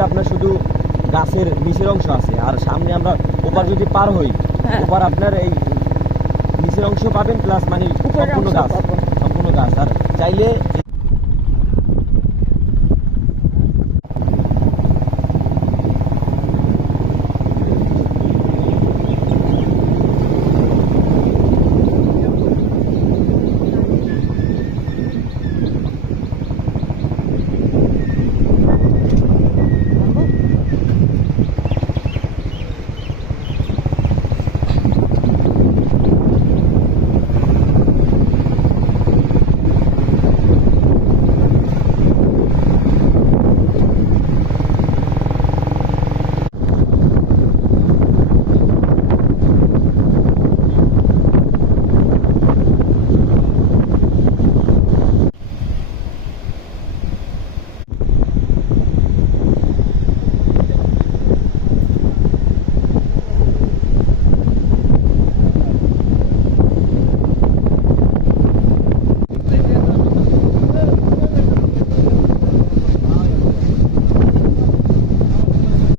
হচ্ছে আপনার শুধু গাছের নিচের অংশ আছে, আর সামনে আমরা ওপার যদি পার হই, ওপার আপনার এই নিচের অংশ পাবেন প্লাস মানে সম্পূর্ণ গাছ। আর চাইলে